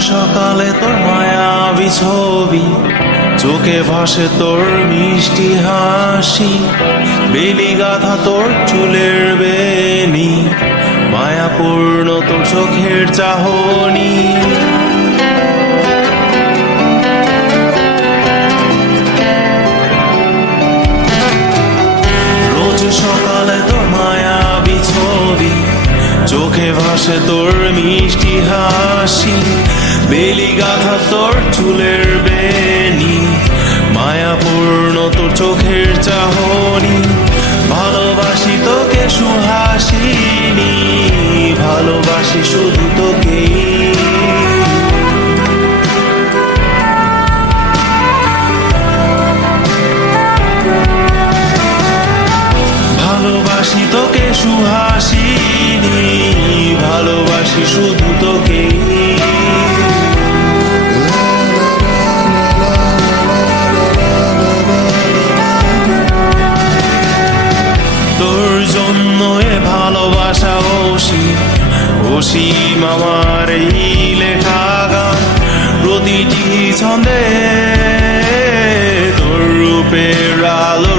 সকালে তোর মায়াবি ছবি চোখে ভাসে তোর মিষ্টি হাসি, বেলি গাথা তোর চুলের বেনি, মায়াপূর্ণ তোর চোখের চাহনি। তোর চোখে ভাসে তোর মিষ্টি হাসি বেলি গাথা তোর চুলের বেনি মায়াপূর্ণ তোর চোখের চাহনি। অসীম অসীম এই লেখা গান প্রতিটি ছন্দে তোর রূপের আলো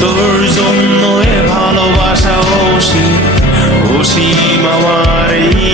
তোর জন্য ভালোবাসা অসীম অসীম আমার এই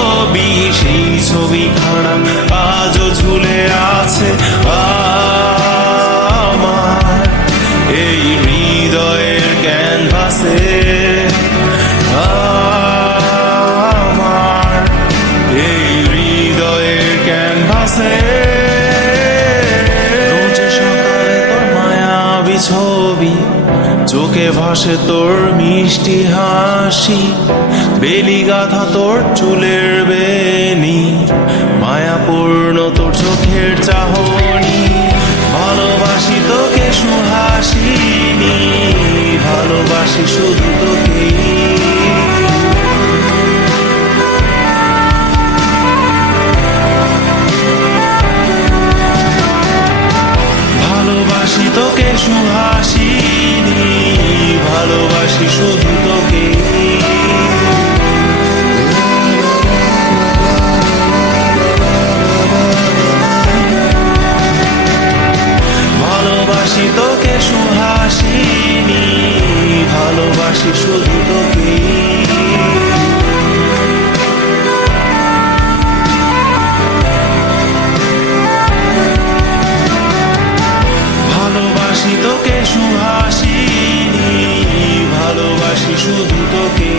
সকালে তোর মায়াবি ছবি, চোখে ভাসে তোর মিষ্টি হাসি, বেলি গাথা তোর চুলের বেনি মায়াপূর্ণ তোর চোখের চাহনি। ভালোবাসি তোকে সুহাসিনী ভালোবাসি শুধু তোকে।